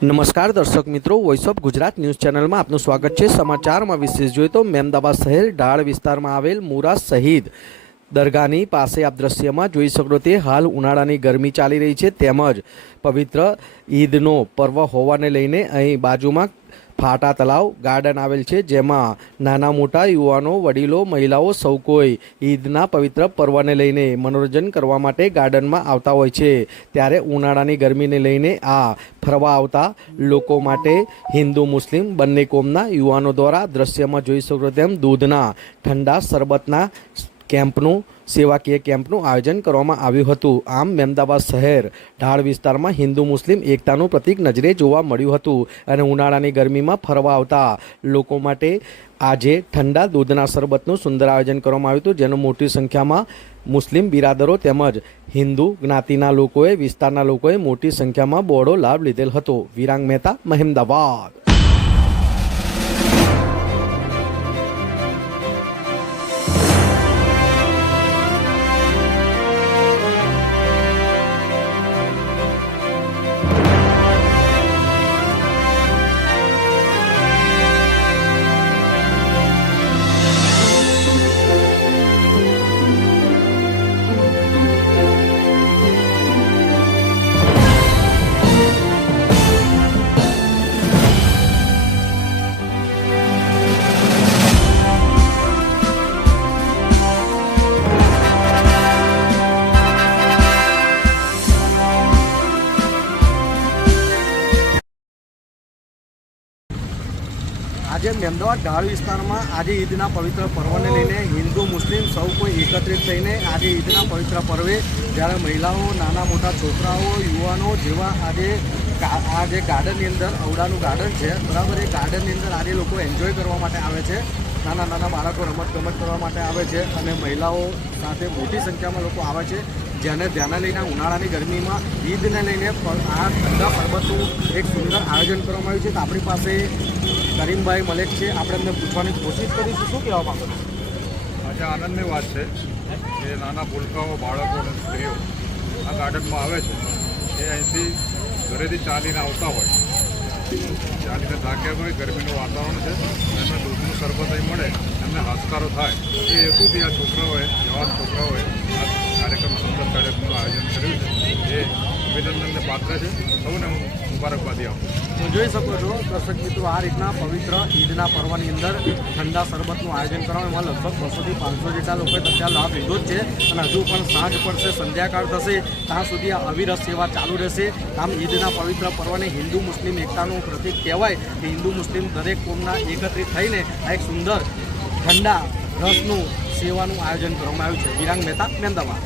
નમસ્કાર દર્શક મિત્રો, વોઇસ ઓફ ગુજરાત ન્યૂઝ ચેનલમાં આપનું સ્વાગત છે। સમાચારમાં વિશેષ જોઈએ તો મહેમદાવાદ શહેર ઢાળ વિસ્તારમાં આવેલ મુરા શહીદ દરગાહની પાસે આપ દ્રશ્યમાં જોઈ શકો તે હાલ ઉનાળાની ગરમી ચાલી રહી છે, તેમજ પવિત્ર ઈદનો પર્વ હોવાને લઈને અહીં બાજુમાં ફાટા તલાવ ગાર્ડન આવેલ છે, જેમાં નાના મોટા યુવાનો, વડીલો, મહિલાઓ સૌ કોઈ ઈદના પવિત્ર પર્વને લઈને મનોરંજન કરવા માટે ગાર્ડનમાં આવતા હોય છે। ત્યારે ઉનાળાની ગરમીને લઈને આ ફરવા આવતા લોકો માટે હિન્દુ મુસ્લિમ બંને કોમના યુવાનો દ્વારા દ્રશ્યમાં જોઈ શકો તેમ દૂધના ઠંડા શરબતના કેમ્પનું સેવાકીય કેમ્પનું આયોજન કરવામાં આવ્યું હતું। આમ મહેમદાવાદ શહેર ઢાળ વિસ્તારમાં હિન્દુ મુસ્લિમ એકતાનું પ્રતીક નજરે જોવા મળ્યું હતું અને ઉનાળાની ગરમીમાં ફરવા આવતા લોકો માટે આજે ઠંડા દૂધના શરબતનું સુંદર આયોજન કરવામાં આવ્યું હતું, જેનો મોટી સંખ્યામાં મુસ્લિમ બિરાદરો તેમજ હિન્દુ જ્ઞાતિના લોકોએ વિસ્તારના લોકોએ મોટી સંખ્યામાં બોર્ડો લાભ લીધેલ હતો। વિરાંગ મહેતા, મહેમદાવાદ। આજે મહેમદાવાદ ઢાળ વિસ્તારમાં આજે ઈદના પવિત્ર પર્વને લઈને હિન્દુ મુસ્લિમ સૌ કોઈ એકત્રિત થઈને આજે ઈદના પવિત્ર પર્વે જ્યારે મહિલાઓ, નાના મોટા છોકરાઓ, યુવાનો જેવા આજે ગાર્ડનની અંદર અવડાનું ગાર્ડન છે, બરાબર, એ ગાર્ડનની અંદર આજે લોકો એન્જોય કરવા માટે આવે છે। નાના બાળકો રમત કરવા માટે આવે છે અને મહિલાઓ સાથે મોટી સંખ્યામાં લોકો આવે છે, જેને ધ્યાને લઈને ઉનાળાની ગરમીમાં ઈદને લઈને આ ઠંડા શરબતનું એક સુંદર આયોજન કરવામાં આવ્યું છે। તો આપણી પાસે કરીમભાઈ મલેક છે, આપણે એમને પૂછવાની કોશિશ કરીશું, શું કહેવા માંગો છો? આજે આનંદની વાત છે કે નાના ભૂલકાઓ, બાળકો અને સ્ત્રીઓ આ ગાર્ડનમાં આવે છે। એ અહીંથી ઘરેથી ચાલીને આવતા હોય, ચાલીને થાક્યા હોય, ગરમીનું વાતાવરણ છે, એમને દૂધનું શરબત અહીં મળે, એમને હાશકારો થાય, એ હેતુથી આ છોકરાઓએ, જવાન છોકરાઓએ આ સુંદર કાર્યક્રમનું આયોજન કર્યું છે। એ અભિનંદનને પાત્ર છે, સૌને હું મુબારકબાદી આપું। તો જોઈ શકો છો દર્શક મિત્રો, આ રીતના પવિત્ર ઈદના પર્વની અંદર ઠંડા શરબતનું આયોજન કરવામાં લગભગ 200 થી 500 જેટલા લોકોએ ત્યાં લાભ લીધો જ છે અને હજુ પણ સાંજ પડશે, સંધ્યાકાળ થશે ત્યાં સુધી આ અવિરત સેવા ચાલુ રહેશે। આમ ઈદના પવિત્ર પર્વને હિન્દુ મુસ્લિમ એકતાનું પ્રતીક કહેવાય કે હિન્દુ મુસ્લિમ દરેક કોમના એકત્રિત થઈને આ એક સુંદર ઠંડા રસનું સેવાનું આયોજન કરવામાં આવ્યું છે। વિરાંગ મહેતા, મહેમદાવાદ।